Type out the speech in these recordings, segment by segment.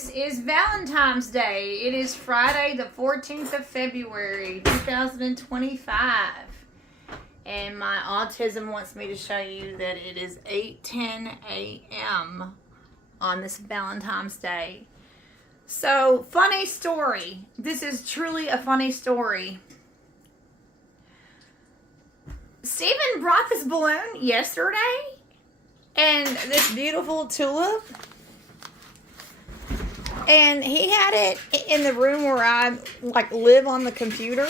This is Valentine's Day. It is Friday, the 14th of February, 2025. And my autism wants me to show you that it is 8:10 a.m. on this Valentine's Day. So, funny story. This is truly a funny story. Stephen brought this balloon yesterday, and this beautiful tulip. And he had it in the room where I live on the computer.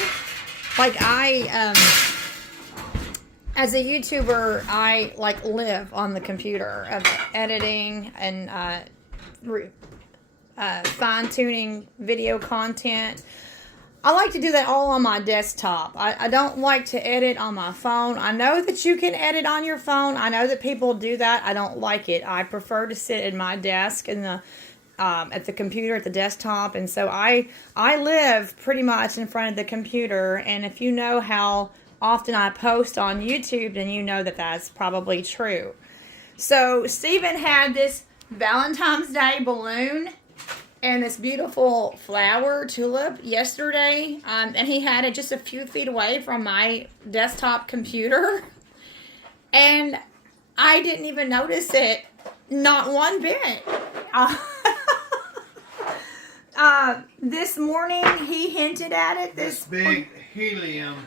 As a YouTuber, I live on the computer of editing and fine-tuning video content. I like to do that all on my desktop. I don't like to edit on my phone. I know that you can edit on your phone. I know that people do that. I don't like it. I prefer to sit at my desk at the computer, at the desktop. And so I live pretty much in front of the computer. And if you know how often I post on YouTube, then you know that that's probably true. So Stephen had this Valentine's Day balloon and this beautiful flower tulip yesterday. And he had it just a few feet away from my desktop computer. And I didn't even notice it, not one bit. This morning he hinted at it. This big helium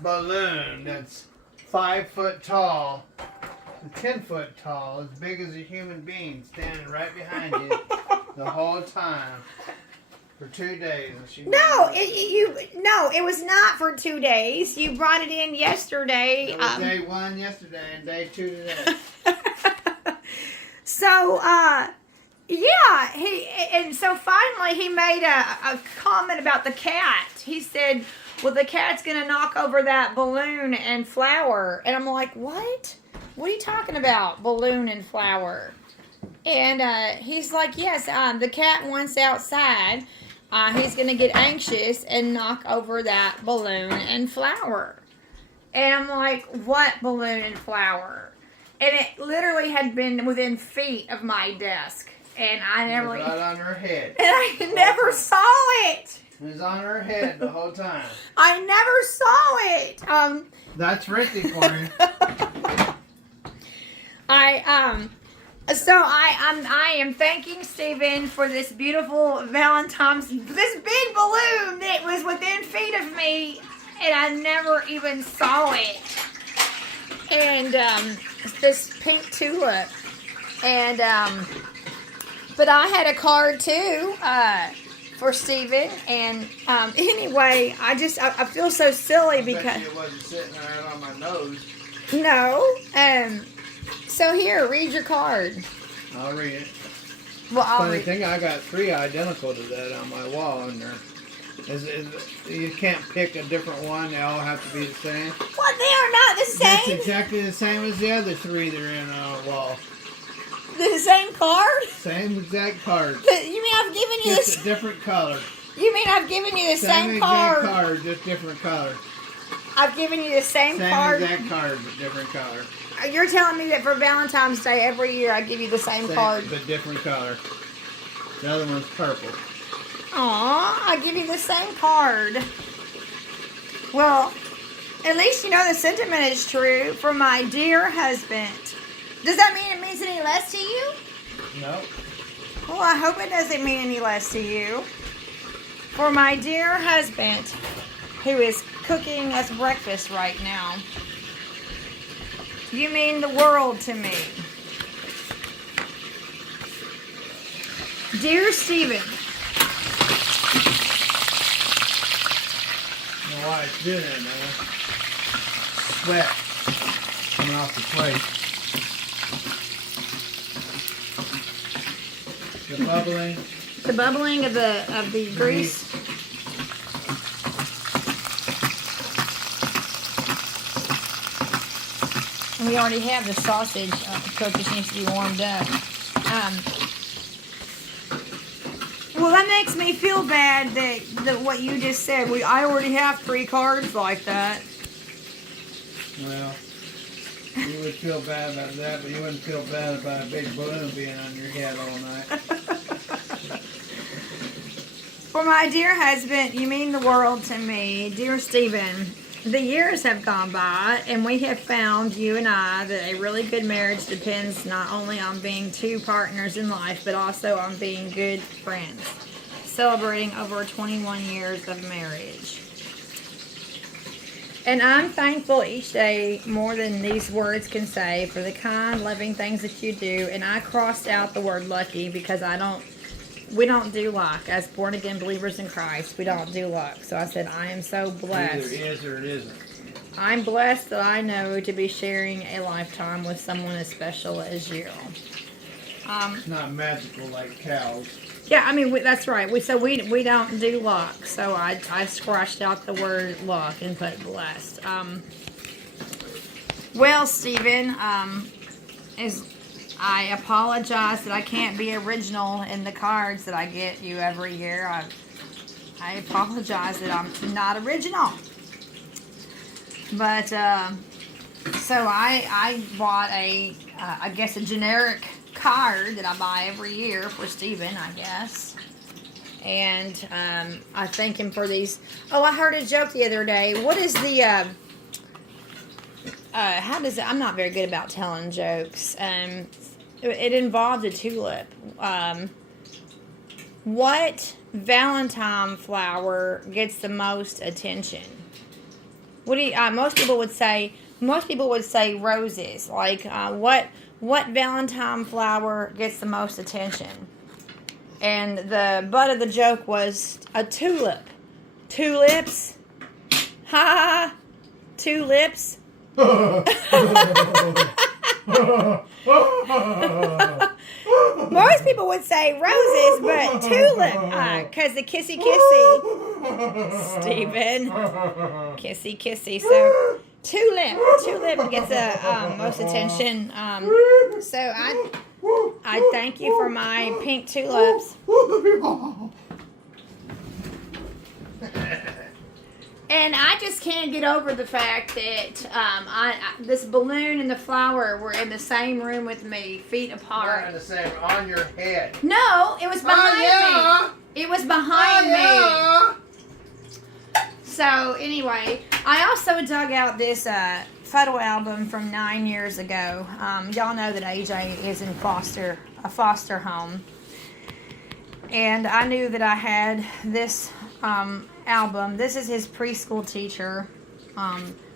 balloon that's 5 foot tall, 10 foot tall, as big as a human being, standing right behind you the whole time for 2 days. It was not for 2 days. You brought it in yesterday. It was day 1 yesterday and day 2 today. So finally he made a comment about the cat. He said, well, the cat's going to knock over that balloon and flower. And I'm like, what? What are you talking about, balloon and flower? And he's like, yes, the cat wants outside. He's going to get anxious and knock over that balloon and flower. And I'm like, what balloon and flower? And it literally had been within feet of my desk. And I never... It was right on her head. And I never saw it. It was on her head the whole time. I never saw it. That's Ricky for you. I am thanking Stephen for this beautiful this big balloon that was within feet of me, and I never even saw it. And this pink tulip, and but I had a card too for Stephen, and anyway, I feel so silly because it wasn't sitting right on my nose. No, so here, read your card. I'll read it. Well, Funny thing, I got 3 identical to that on my wall in there. You can't pick a different one. They all have to be the same. What? They are not the same? That's exactly the same as the other 3 that are in our wall. The same card? Same exact card. You mean I've given you just a different color. You mean I've given you the same card? Same exact card, just different color. I've given you the same card? Same exact card, but different color. You're telling me that for Valentine's Day every year I give you the same card? But different color. The other one's purple. Aw, I give you the same card. Well, at least you know the sentiment is true. For my dear husband. Does that mean it means any less to you? No. Well, I hope it doesn't mean any less to you. For my dear husband, who is cooking us breakfast right now, you mean the world to me. Dear Stephen. You know why it's doing that, man? Sweat coming off the plate. The bubbling. The bubbling of the grease. We already have the sausage cooked. It needs to be warmed up. Well, that makes me feel bad that what you just said. I already have 3 cards like that. Well, you would feel bad about that, but you wouldn't feel bad about a big balloon being on your head all night. For my dear husband, you mean the world to me. Dear Stephen, the years have gone by, and we have found, you and I, that a really good marriage depends not only on being two partners in life, but also on being good friends. Celebrating over 21 years of marriage. And I'm thankful each day more than these words can say for the kind, loving things that you do. And I crossed out the word lucky because we don't do luck. As born again believers in Christ, we don't do luck. So I said, I am so blessed. Either is or it isn't. I'm blessed that I know to be sharing a lifetime with someone as special as you. It's not magical like cows. Yeah, I mean, that's right. We don't do luck. So I scratched out the word luck and put blessed. Well, Stephen, I apologize that I can't be original in the cards that I get you every year. I apologize that I'm not original. But, so I bought I guess a generic card that I buy every year for Stephen, I guess. And, I thank him for these. Oh, I heard a joke the other day. What is the, how does it, I'm not very good about telling jokes. It involved a tulip. What Valentine flower gets the most attention? What do you, most people would say roses. Like, what Valentine flower gets the most attention? And the butt of the joke was a tulip. Tulips? Ha! Tulips? Most people would say roses, but tulip, because the kissy. Stephen, kissy. So tulip gets the most attention. So I thank you for my pink tulips. And I just can't get over the fact that this balloon and the flower were in the same room with me, feet apart. Not in the same, on your head. No, it was behind me. It was behind me. So anyway, I also dug out this photo album from 9 years ago. Y'all know that AJ is in a foster home. And I knew that I had this album. This is his preschool teacher.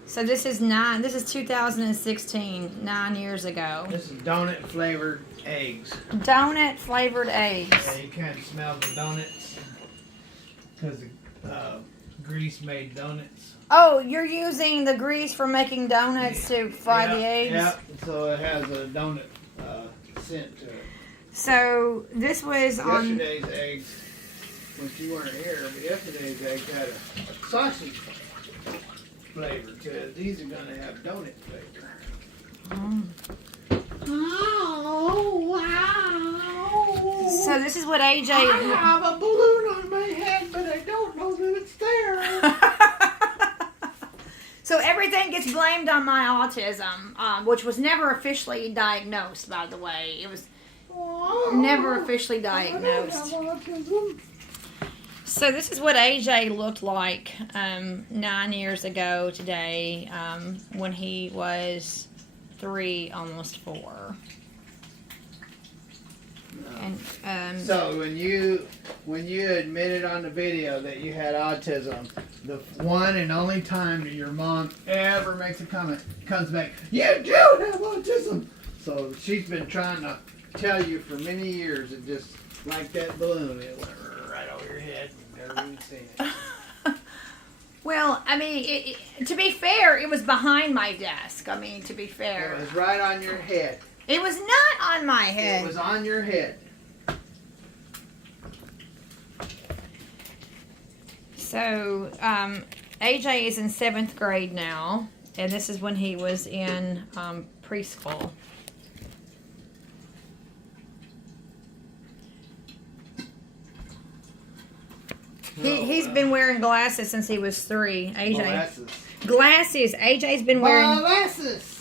So this is 2016, 9 years ago. This is donut flavored eggs. Donut flavored eggs. Yeah, you can't smell the donuts because the grease made donuts. Oh, you're using the grease for making donuts to fry the eggs? Yeah, so it has a donut scent to it. So this was yesterday's eggs, which you weren't here, but yesterday's eggs had a sausage flavor to it. These are going to have donut flavor. Oh, wow. So this is what AJ... I have a balloon on my head, but I don't know that it's there. So everything gets blamed on my autism, which was never officially diagnosed, by the way. It was never officially diagnosed. So this is what AJ looked like 9 years ago today, when he was 3, almost 4. And so when you admitted on the video that you had autism, the one and only time that your mom ever makes a comment comes back, you do have autism. So she's been trying to tell you for many years, it just like that balloon, it went right over your head. You never even seen it. Well, I mean, to be fair, it was behind my desk. I mean, to be fair. It was right on your head. It was not on my head. It was on your head. So, AJ is in 7th grade now, and this is when he was in preschool. He's been wearing glasses since he was 3. AJ. Glasses. AJ's been wearing glasses.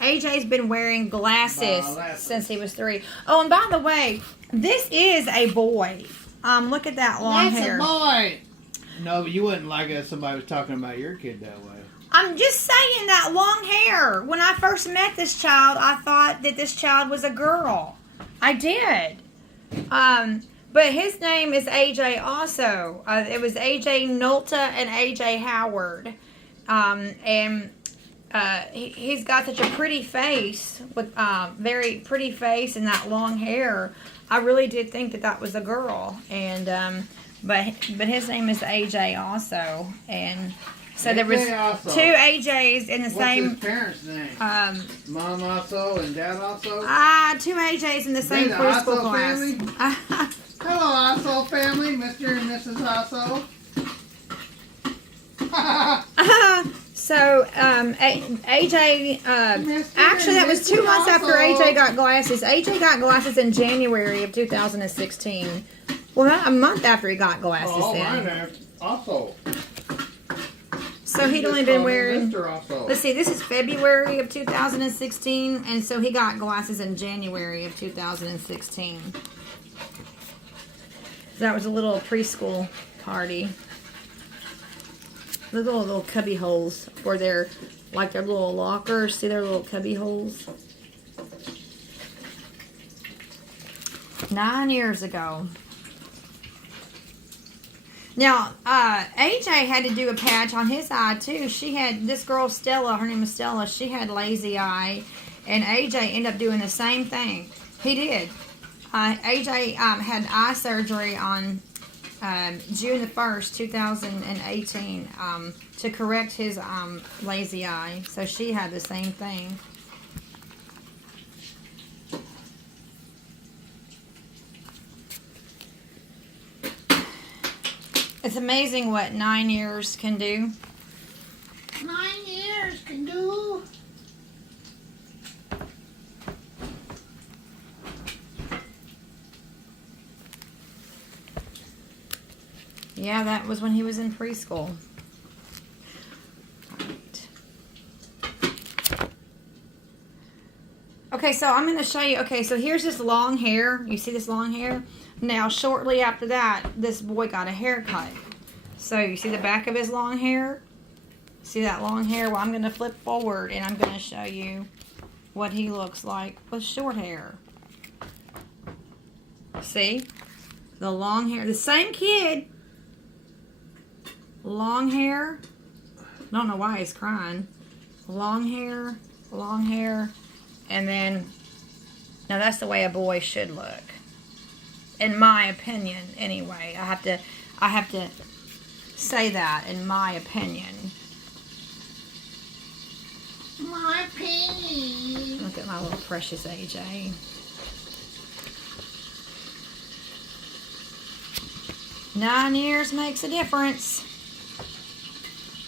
AJ's been wearing glasses since he was 3. Oh, and by the way, this is a boy. Look at that long hair. That's a boy. No, but you wouldn't like it if somebody was talking about your kid that way. I'm just saying that long hair. When I first met this child, I thought that this child was a girl. I did. But his name is AJ also. It was AJ Nolta and AJ Howard. He's got such a pretty face, with very pretty face and that long hair. I really did think that that was a girl. And but his name is AJ also. And so there was also. 2 AJs in the same. What's his parents' name? Mom also and Dad also? 2 AJs in the same preschool class. Family? Hello, Osso family, Mr. and Mrs. Osso. So, AJ, actually that was 2 months after AJ got glasses. AJ got glasses in January of 2016. Well, not a month after he got glasses then. Also. So he'd only been wearing, let's see, this is February of 2016, and so he got glasses in January of 2016. That was a little preschool party. Look at all the little cubby holes for their, like their little lockers. See their little cubby holes? 9 years ago. Now, AJ had to do a patch on his eye, too. She had, this girl, Stella, her name is Stella, she had lazy eye. And AJ ended up doing the same thing. He did. AJ had eye surgery on June the 1st, 2018, to correct his lazy eye. So she had the same thing. It's amazing what 9 years can do. 9 years can do. Yeah, that was when he was in preschool. Right. Okay, so I'm going to show you. Okay, so here's this long hair. You see this long hair? Now, shortly after that, this boy got a haircut. So, you see the back of his long hair? See that long hair? Well, I'm going to flip forward, and I'm going to show you what he looks like with short hair. See? The long hair. The same kid. Long hair. Don't know why he's crying. Long hair, and then, now that's the way a boy should look. In my opinion, anyway. I have to say that, in my opinion. My opinion. Look at my little precious AJ. Nine years makes a difference.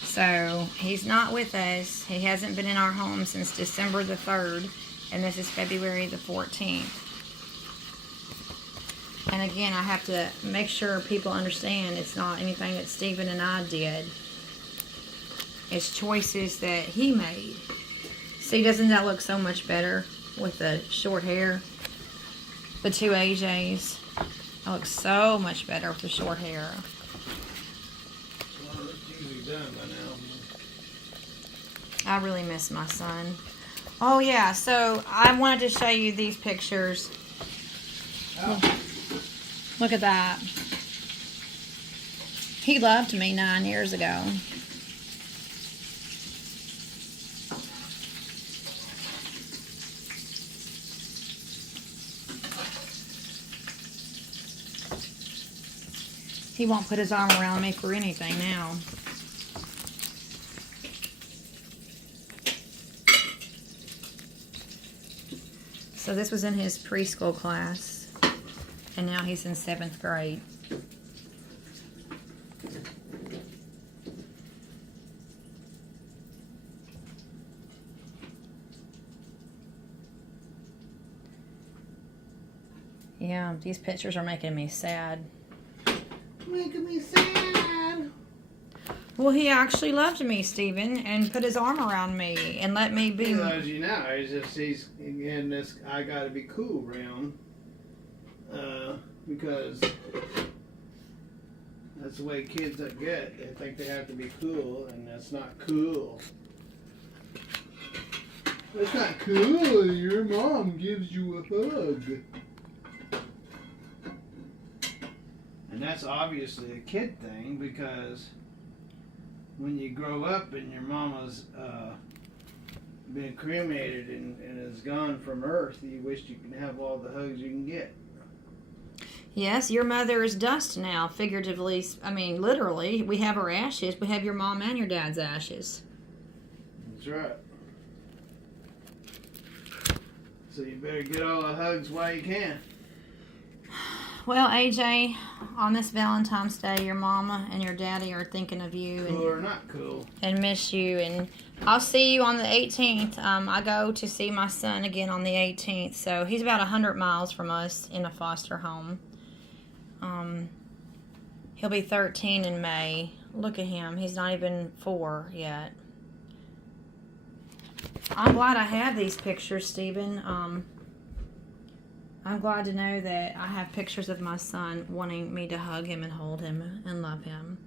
So, he's not with us. He hasn't been in our home since December the 3rd, and this is February the 14th. And again, I have to make sure people understand it's not anything that Stephen and I did. It's choices that he made. See, doesn't that look so much better with the short hair? The 2 AJs. That looks so much better with the short hair. Well, it's usually done by now. I really miss my son. Oh, yeah. So, I wanted to show you these pictures. Oh. Look at that. He loved me 9 years ago. He won't put his arm around me for anything now. So this was in his preschool class, and now he's in 7th grade. Yeah, these pictures are making me sad. Making me sad. Well, he actually loved me, Stephen, and put his arm around me and let me be. He loves you now. He's just he's in this I gotta be cool realm. Because That's the way kids get. They think they have to be cool, and that's not cool. It's not cool. Your mom gives you a hug. And that's obviously a kid thing, because when you grow up and your mama's been cremated and is gone from earth, you wish you could have all the hugs you can get. Yes, your mother is dust now, figuratively. I mean, literally. We have her ashes. We have your mom and your dad's ashes. That's right. So you better get all the hugs while you can. Well, AJ, on this Valentine's Day, your mama and your daddy are thinking of you. Cool or not cool. And miss you. And I'll see you on the 18th. I go to see my son again on the 18th. So he's about 100 miles from us in a foster home. He'll be 13 in May. Look at him. He's not even 4 yet. I'm glad I have these pictures, Stephen. I'm glad to know that I have pictures of my son wanting me to hug him and hold him and love him.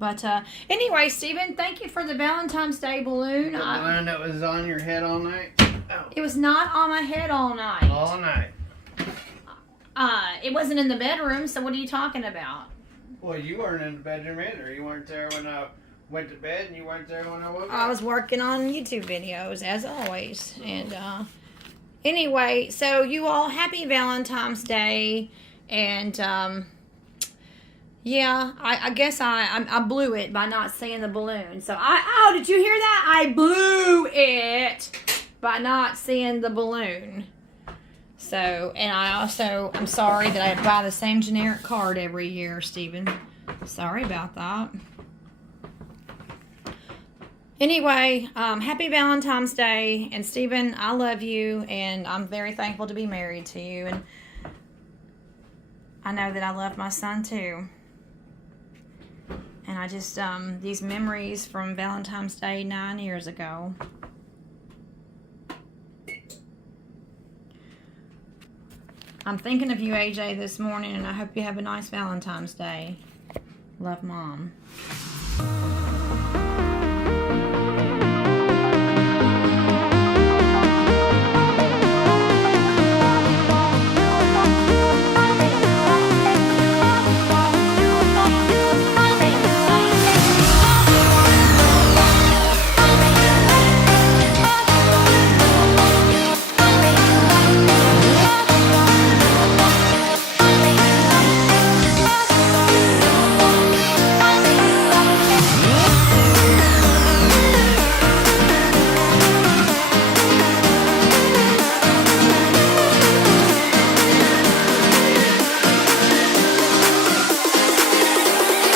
But anyway, Stephen, thank you for the Valentine's Day balloon. The balloon that was on your head all night? Oh. It was not on my head all night. All night. It wasn't in the bedroom, so what are you talking about? Well, you weren't in the bedroom either. You weren't there when I went to bed, and you weren't there when I woke up. I was working on YouTube videos, as always. And anyway, so you all, happy Valentine's Day. And yeah, I guess I blew it by not seeing the balloon. So oh, did you hear that? I blew it by not seeing the balloon. So, and I'm sorry that I buy the same generic card every year, Stephen. Sorry about that. Anyway, happy Valentine's Day. And Stephen, I love you, and I'm very thankful to be married to you. And I know that I love my son too. And I just, these memories from Valentine's Day 9 years ago. I'm thinking of you, AJ, this morning, and I hope you have a nice Valentine's Day. Love, Mom.